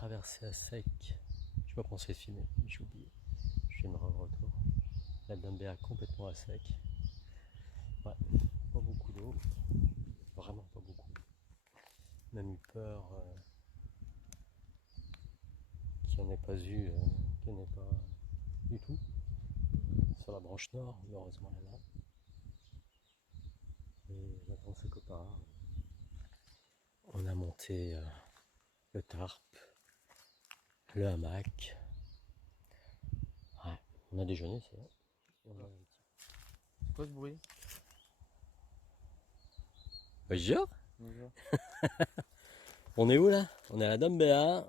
traversée à sec. Je sais pas pensé de filmer, mais j'ai oublié. Je filmerai au retour. La Dumbéa complètement à sec. Ouais, pas beaucoup d'eau. Vraiment pas beaucoup. Même eu peur qu'il n'y en ait pas eu, qu'il n'y en ait pas du tout. Sur la branche nord, mais heureusement elle est là. Et j'attends ses copains. On a monté le tarp, le hamac. Ouais, on a déjeuné, c'est vrai. C'est quoi ce bruit? Bonjour. Bonjour. On est où là? On est à la Dumbéa,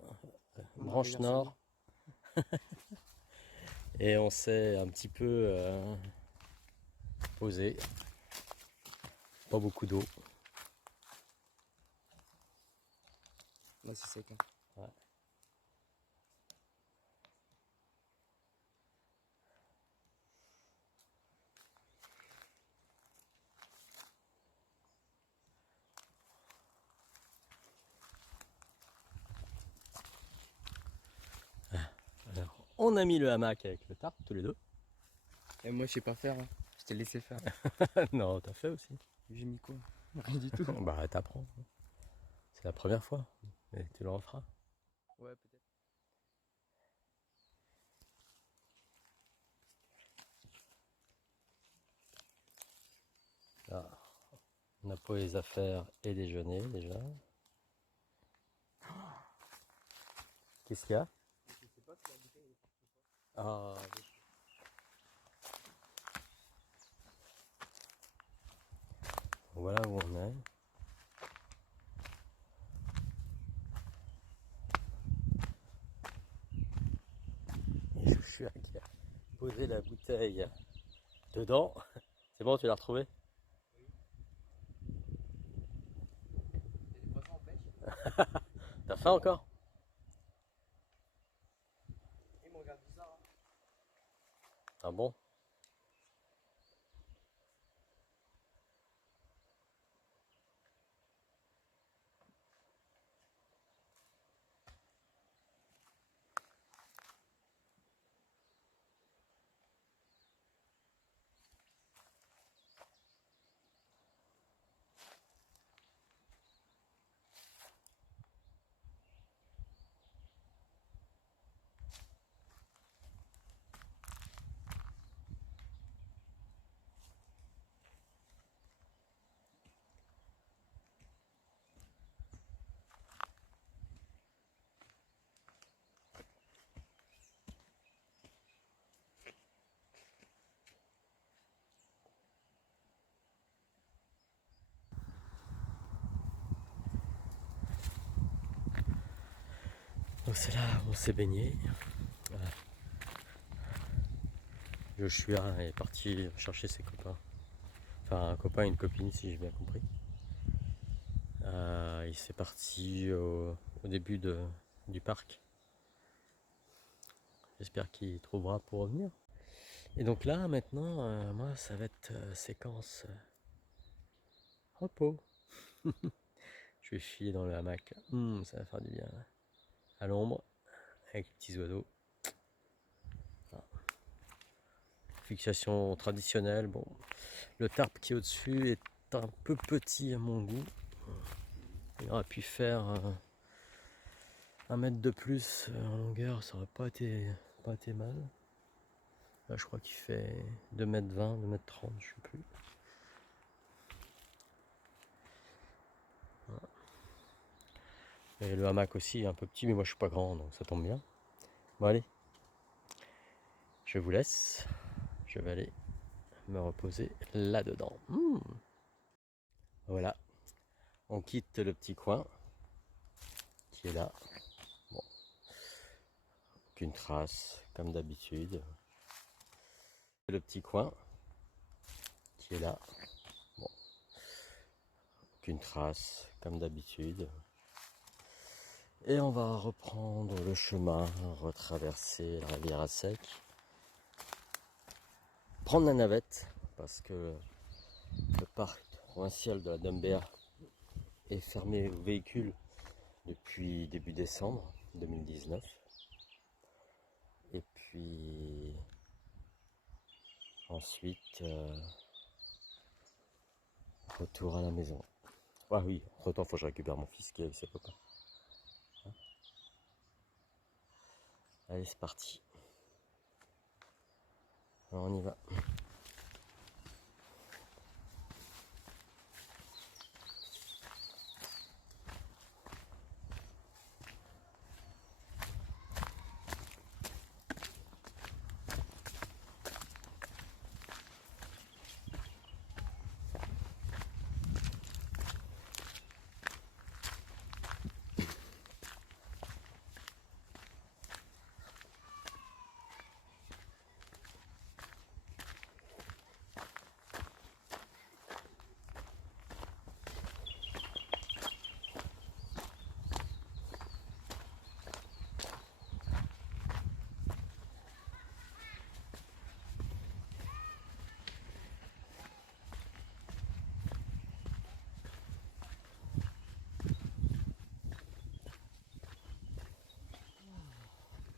On a branche regardé nord. Et on s'est un petit peu posé. Pas beaucoup d'eau. là, c'est sec. Hein. Ouais. Alors, on a mis le hamac avec le tarp tous les deux. Et moi, je sais pas faire. Hein. Je t'ai laissé faire. Non, t'as fait aussi. J'ai mis quoi? Rien du tout. Bah t'apprends. C'est la première fois. Mais tu le referas. Ouais, peut-être. Là, on a posé les affaires et déjeuner déjà. Qu'est-ce qu'il y a? Je sais pas si la bouteille est partie ou Ah, voilà où on est. Et je suis à poser la bouteille dedans. C'est bon, tu l'as retrouvée? Il y a des poissons en pêche. T'as faim encore? Ils me regardent bizarre. Hein. Ah bon? Donc c'est là où on s'est baigné. Voilà. Joshua est parti chercher ses copains. Enfin un copain et une copine si j'ai bien compris. Il s'est parti au début du parc. J'espère qu'il trouvera pour revenir. Et donc là maintenant, moi ça va être séquence repos. Je vais filer dans le hamac. Ça va faire du bien. Là. À l'ombre, avec les petits oiseaux. Voilà. Fixation traditionnelle. Bon, le tarp qui est au-dessus est un peu petit à mon goût. Il aurait pu faire 1 mètre de plus en longueur, ça aurait pas été mal. Là, je crois qu'il fait 2,20 m, 2,30 m, je sais plus. Voilà. Et le hamac aussi est un peu petit, mais moi je suis pas grand, donc ça tombe bien. Bon allez, je vous laisse. Je vais aller me reposer là-dedans. Voilà, on quitte le petit coin qui est là. Bon, aucune trace, comme d'habitude. Le petit coin qui est là. Bon, aucune trace, comme d'habitude. Et on va reprendre le chemin, retraverser la rivière à sec. Prendre la navette, parce que le parc provincial de la Dumbéa est fermé aux véhicules depuis début décembre. 2019. Et puis ensuite, retour à la maison. Ah oui, entre-temps, faut que je récupère mon fils qui est avec ses copains. Allez, c'est parti. Alors, on y va.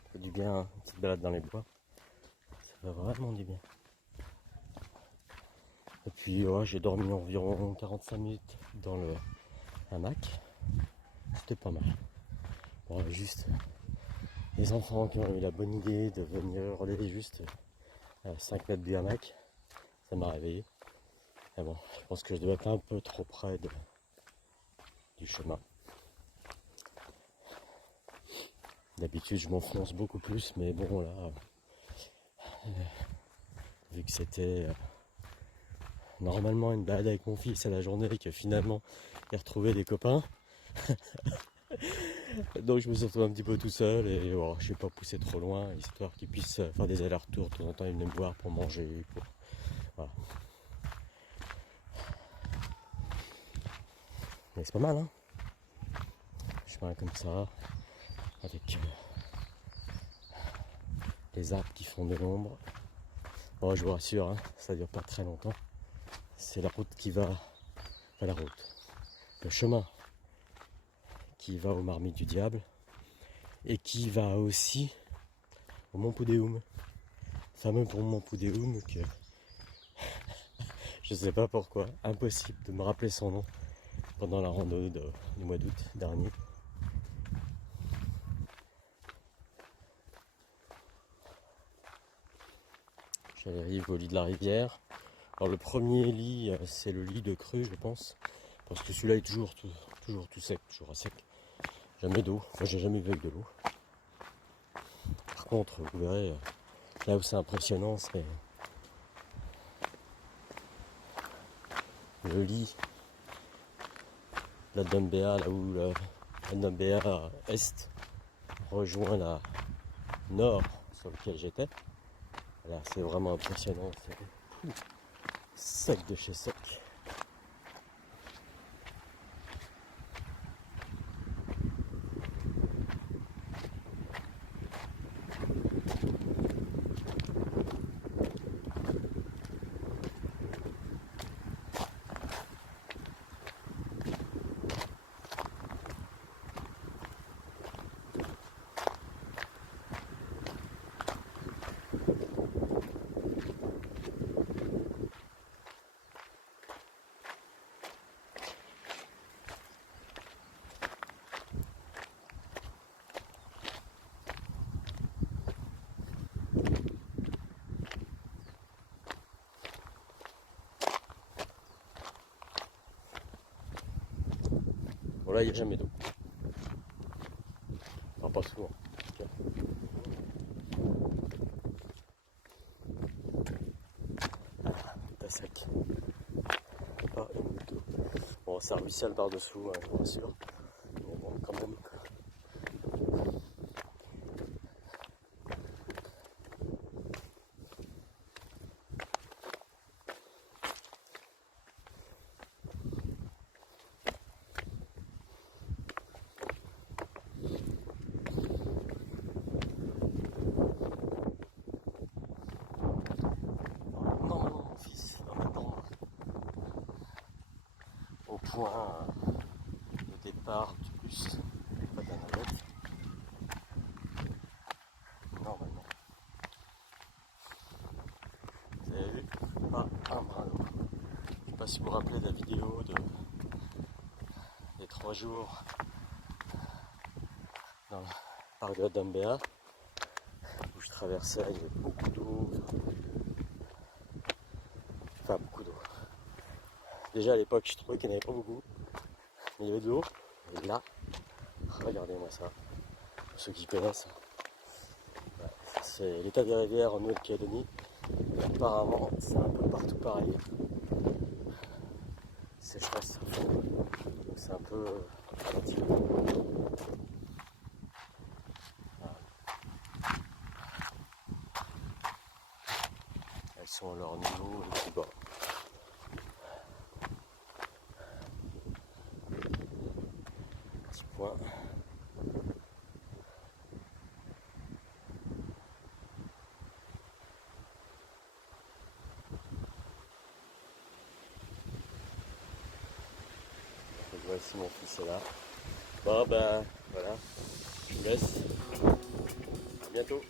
Ça fait du bien, hein, une petite balade dans les bois. Ça fait vraiment du bien. Et puis ouais, j'ai dormi environ 45 minutes dans le hamac. C'était pas mal. Bon, juste les enfants qui ont eu la bonne idée de venir relayer juste à 5 mètres du hamac, ça m'a réveillé. Mais bon, je pense que je devais être un peu trop près du chemin. D'habitude je m'enfonce beaucoup plus, mais bon là, vu que c'était normalement une balade avec mon fils à la journée et que finalement il a retrouvé des copains, donc je me suis retrouvé un petit peu tout seul et voilà, je n'ai pas poussé trop loin, histoire qu'ils puissent faire des allers-retours de temps en temps, ils venaient me voir pour manger, voilà. Mais c'est pas mal, hein, chemin comme ça, avec les arbres qui font de l'ombre. Bon, je vous rassure, hein, ça dure pas très longtemps. C'est la route qui va, enfin la route, le chemin qui va aux Marmites du Diable et qui va aussi au Mont Pudéum. Fameux pour Mont Pudéum que je sais pas pourquoi, impossible de me rappeler son nom pendant la rando du mois d'août dernier. J'arrive au lit de la rivière. Alors le premier lit, c'est le lit de crue, je pense, parce que celui-là est toujours tout sec, toujours à sec. Jamais d'eau, enfin j'ai jamais vu avec de l'eau. Par contre, vous verrez, là où c'est impressionnant, c'est le lit de la Dumbéa, là où la Dumbéa Est rejoint la Nord sur lequel j'étais. Là, c'est vraiment impressionnant, c'est sec de chez sec. Bon là, il n'y a jamais d'eau. Enfin, pas souvent. T'as sec. Pas une goutte d'eau. Bon, ça ruisselle par-dessous, hein, je vous rassure. Mais bon, quand même. Normalement, mon fils va m'attendre au point de départ du bus, pas de la navette. rappelez la vidéo des 3 jours dans le parc de la Dambéa où je traversais, il y avait beaucoup d'eau. Enfin beaucoup d'eau. Déjà à l'époque je trouvais qu'il n'y en avait pas beaucoup. Mais il y avait de l'eau. Et là, regardez-moi ça. Pour ceux qui connaissent. Ouais, c'est l'état des rivières en Nouvelle-Calédonie. Apparemment c'est un peu partout pareil. Sécheresse. Donc c'est un peu dramatique. Elles sont à leur niveau le plus bas. Petit point. Donc voici mon fils est là. Bon ben voilà, je vous laisse. À bientôt.